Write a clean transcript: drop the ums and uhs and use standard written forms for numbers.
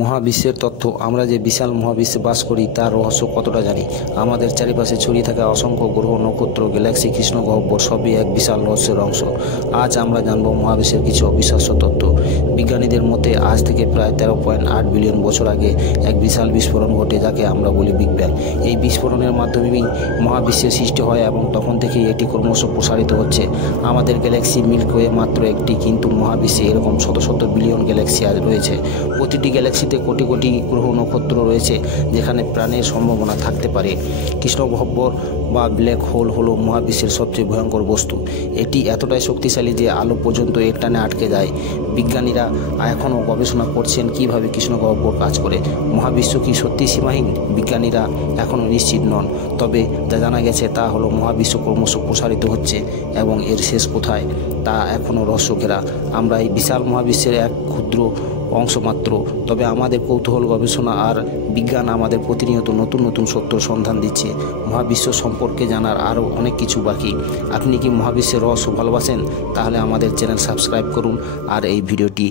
মহাবিশ্বের তথ্য। আমরা যে বিশাল মহাবিশ্বে বাস করি তার রহস্য কতটা জানি? আমাদের চারিপাশে ছড়িয়ে থাকা অসংখ্য গ্রহ, নক্ষত্র, গ্যালাক্সি, কৃষ্ণ গহ্বর সবই এক বিশাল রহস্যের অংশ। আজ আমরা জানব মহাবিশ্বের কিছু অবিশ্বাস্য তথ্য। বিজ্ঞানীদের মতে আজ থেকে প্রায় 13.8 বিলিয়ন বছর আগে এক বিশাল বিস্ফোরণ ঘটে, যাকে আমরা বলি বিগ ব্যাং। এই বিস্ফোরণের মাধ্যমেই মহাবিশ্বের সৃষ্টি হয় এবং তখন থেকেই এটি ক্রমশ প্রসারিত হচ্ছে। আমাদের গ্যালাক্সি মিল্কি ওয়ে মাত্র একটি, কিন্তু মহাবিশ্বে এরকম শত শত বিলিয়ন গ্যালাক্সি আজ রয়েছে। প্রতিটি গ্যালাক্সিতে কোটি কোটি গ্রহ, নক্ষত্র রয়েছে যেখানে প্রাণের সম্ভাবনা থাকতে পারে। কৃষ্ণ গহ্বর বা ব্ল্যাক হোল হলো মহাবিশ্বের সবচেয়ে ভয়ঙ্কর বস্তু। এটি এতটাই শক্তিশালী যে আলো পর্যন্ত এর টানে আটকে যায়। বিজ্ঞানীরা এখনও গবেষণা করছেন কিভাবে কৃষ্ণ গহ্বর কাজ করে। মহাবিশ্ব কি সত্যি সীমাহীন? বিজ্ঞানীরা এখনও নিশ্চিত নন, তবে যা জানা গেছে তা হলো মহাবিশ্ব ক্রমশ প্রসারিত হচ্ছে এবং এর শেষ কোথায় তা এখনও রহস্য ঘেরা। আমরা এই বিশাল মহাবিশ্বের এক ক্ষুদ্র অংশ মাত্র, তবে আমাদের কৌতূহল, গবেষণা আর বিজ্ঞান আমাদের প্রতিনিয়ত নতুন নতুন সত্যর সন্ধান দিচ্ছে। মহাবিশ্ব সম্পর্কে জানার আরও অনেক কিছু বাকি। আপনি কি মহাবিশ্বের রহস্য ভালোবাসেন? তাহলে আমাদের চ্যানেল সাবস্ক্রাইব করুন আর এই ভিডিওটি